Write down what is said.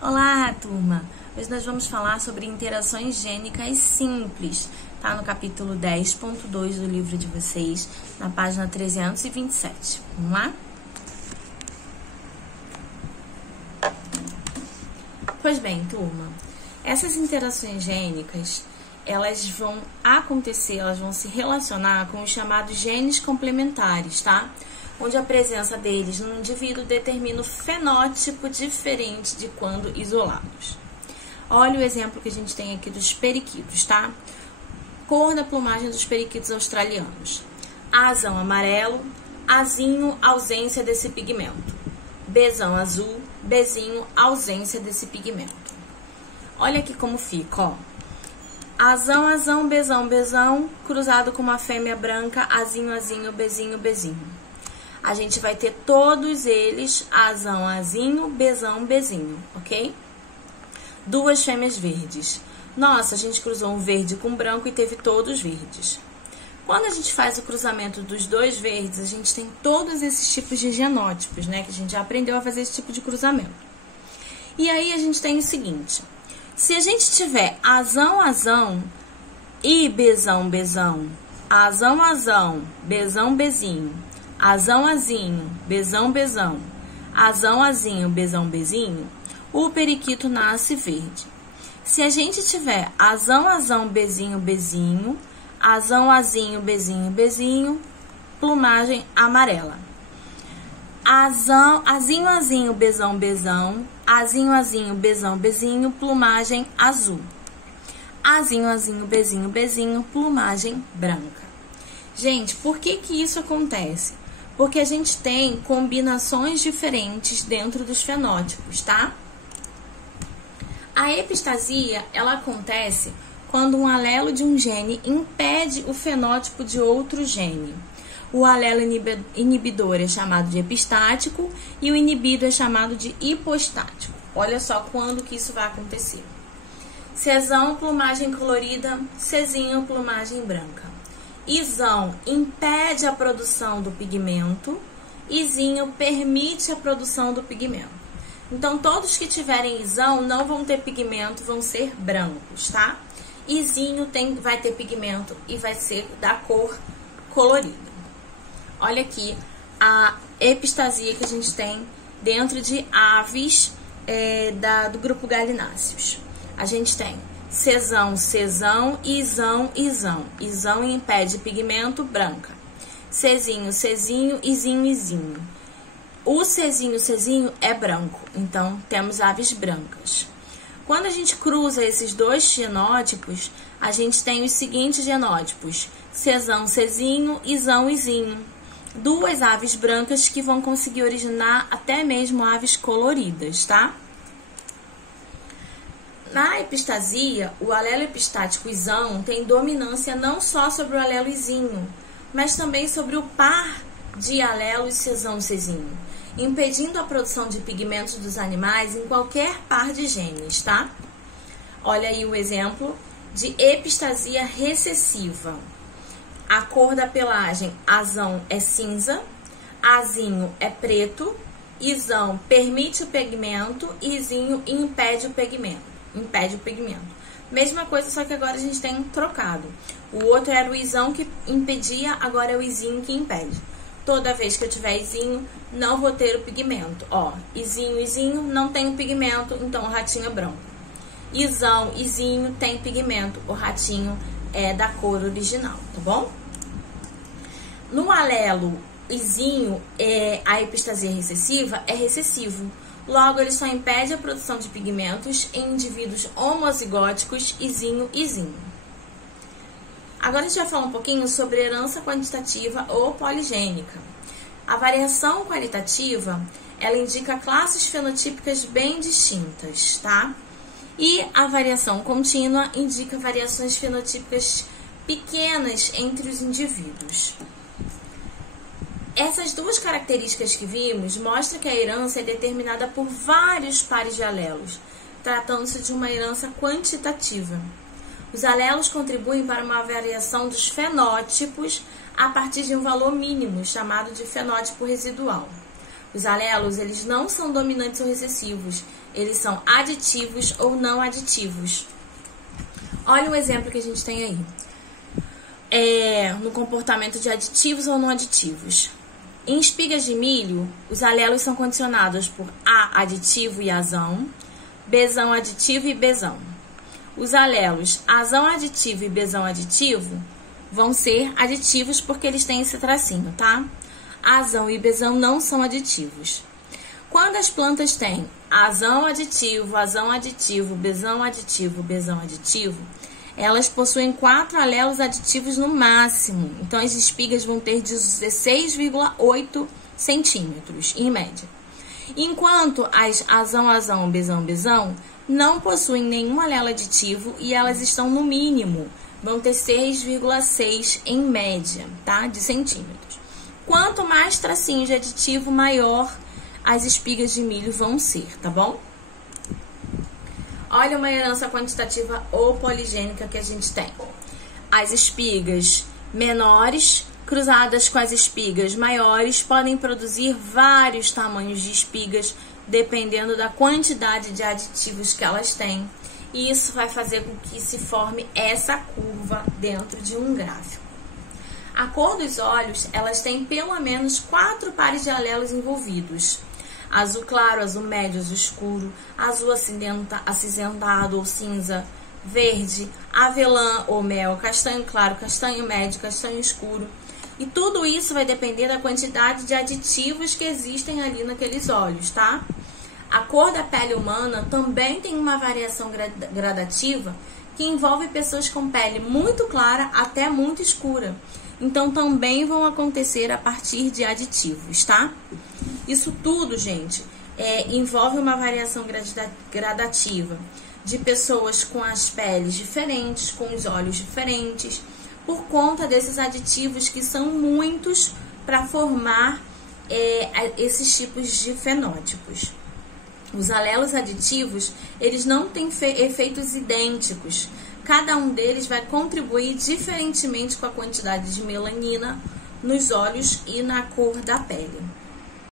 Olá, turma! Hoje nós vamos falar sobre interações gênicas simples. Tá no capítulo 10.2 do livro de vocês, na página 327. Vamos lá? Pois bem, turma, essas interações gênicas, elas vão acontecer, elas vão se relacionar com os chamados genes complementares, tá? Onde a presença deles no indivíduo determina o fenótipo diferente de quando isolados. Olha o exemplo que a gente tem aqui dos periquitos, tá? Cor da plumagem dos periquitos australianos. Azão amarelo, azinho, ausência desse pigmento. Bzão azul, Bzinho, ausência desse pigmento. Olha aqui como fica, ó. Azão, azão, Bzão, cruzado com uma fêmea branca, azinho, azinho, Bzinho. A gente vai ter todos eles, azão, azinho, Bzinho, ok? Duas fêmeas verdes. Nossa, a gente cruzou um verde com branco e teve todos verdes. Quando a gente faz o cruzamento dos dois verdes, a gente tem todos esses tipos de genótipos, né? Que a gente já aprendeu a fazer esse tipo de cruzamento. E aí a gente tem o seguinte: se a gente tiver azão, azão e Bzão, azão, azão, Bzinho, azão, azinho, Bzão, azão, azinho, Bzinho, o periquito nasce verde. Se a gente tiver azão, azão, Bzinho, azão, azinho, Bzinho, plumagem amarela. Azinho, azinho, Bzão, azinho, azinho, Bzinho, plumagem azul. Azinho, azinho, Bzinho, plumagem branca. Gente, por que isso acontece? Porque a gente tem combinações diferentes dentro dos fenótipos, tá? A epistasia, ela acontece quando um alelo de um gene impede o fenótipo de outro gene. O alelo inibidor é chamado de epistático e o inibido é chamado de hipostático. Olha só quando que isso vai acontecer. Czão, plumagem colorida, Czinho, plumagem branca. Izão impede a produção do pigmento, Izinho permite a produção do pigmento. Então, todos que tiverem Izão não vão ter pigmento, vão ser brancos, tá? Izinho vai ter pigmento e vai ser da cor colorida. Olha aqui a epistasia que a gente tem dentro de aves do grupo Galináceos. A gente tem Czão, Izão. Izão impede pigmento, branca. Czinho, Izinho. O Czinho é branco, então temos aves brancas. Quando a gente cruza esses dois genótipos, a gente tem os seguintes genótipos: Czão, Izão, Izinho. Duas aves brancas que vão conseguir originar até mesmo aves coloridas, tá? Na epistasia, o alelo epistático Izão tem dominância não só sobre o alelo Izinho, mas também sobre o par de alelos Czinho, impedindo a produção de pigmentos dos animais em qualquer par de genes, tá? Olha aí o exemplo de epistasia recessiva. A cor da pelagem azão é cinza, azinho é preto, Izão permite o pigmento, Izinho impede o pigmento. Mesma coisa, só que agora a gente tem trocado. O outro era o Izão que impedia, agora é o Izinho que impede. Toda vez que eu tiver Izinho, não vou ter o pigmento. Ó, Izinho, não tem o pigmento, então o ratinho é branco. Izão, Izinho tem pigmento, o ratinho é da cor original, tá bom? No alelo Izinho, a epistasia recessiva é recessivo. Logo, ele só impede a produção de pigmentos em indivíduos homozigóticos Izinho. Agora a gente vai falar um pouquinho sobre herança quantitativa ou poligênica. A variação qualitativa, ela indica classes fenotípicas bem distintas, tá? E a variação contínua indica variações fenotípicas pequenas entre os indivíduos. Essas duas características que vimos mostram que a herança é determinada por vários pares de alelos, tratando-se de uma herança quantitativa. Os alelos contribuem para uma variação dos fenótipos a partir de um valor mínimo, chamado de fenótipo residual. Os alelos, eles não são dominantes ou recessivos. Eles são aditivos ou não aditivos. Olha o exemplo que a gente tem aí. No comportamento de aditivos ou não aditivos. Em espigas de milho, os alelos são condicionados por A aditivo e azão, Bzão aditivo e Bzão. Os alelos azão aditivo e Bzão aditivo vão ser aditivos porque eles têm esse tracinho, tá? Azão e Bzão não são aditivos. Quando as plantas têm azão aditivo, Bzão aditivo, Bzão aditivo, elas possuem 4 alelos aditivos no máximo. Então, as espigas vão ter 16,8 centímetros, em média. Enquanto as azão, Bzão não possuem nenhum alelo aditivo e elas estão no mínimo, vão ter 6,6 em média, tá? De centímetros. Quanto mais tracinhos de aditivo, maior as espigas de milho vão ser, tá bom? Olha uma herança quantitativa ou poligênica que a gente tem. As espigas menores cruzadas com as espigas maiores podem produzir vários tamanhos de espigas, dependendo da quantidade de aditivos que elas têm. E isso vai fazer com que se forme essa curva dentro de um gráfico. A cor dos óleos, elas têm pelo menos 4 pares de alelos envolvidos. Azul claro, azul médio, azul escuro, azul acinzentado ou cinza, verde, avelã ou mel, castanho claro, castanho médio, castanho escuro. E tudo isso vai depender da quantidade de aditivos que existem ali naqueles óleos, tá? A cor da pele humana também tem uma variação gradativa que envolve pessoas com pele muito clara até muito escura. Então, também vão acontecer a partir de aditivos, tá? Isso tudo, gente, envolve uma variação gradativa de pessoas com as peles diferentes, com os olhos diferentes, por conta desses aditivos que são muitos para formar esses tipos de fenótipos. Os alelos aditivos, eles não têm efeitos idênticos. Cada um deles vai contribuir diferentemente com a quantidade de melanina nos olhos e na cor da pele.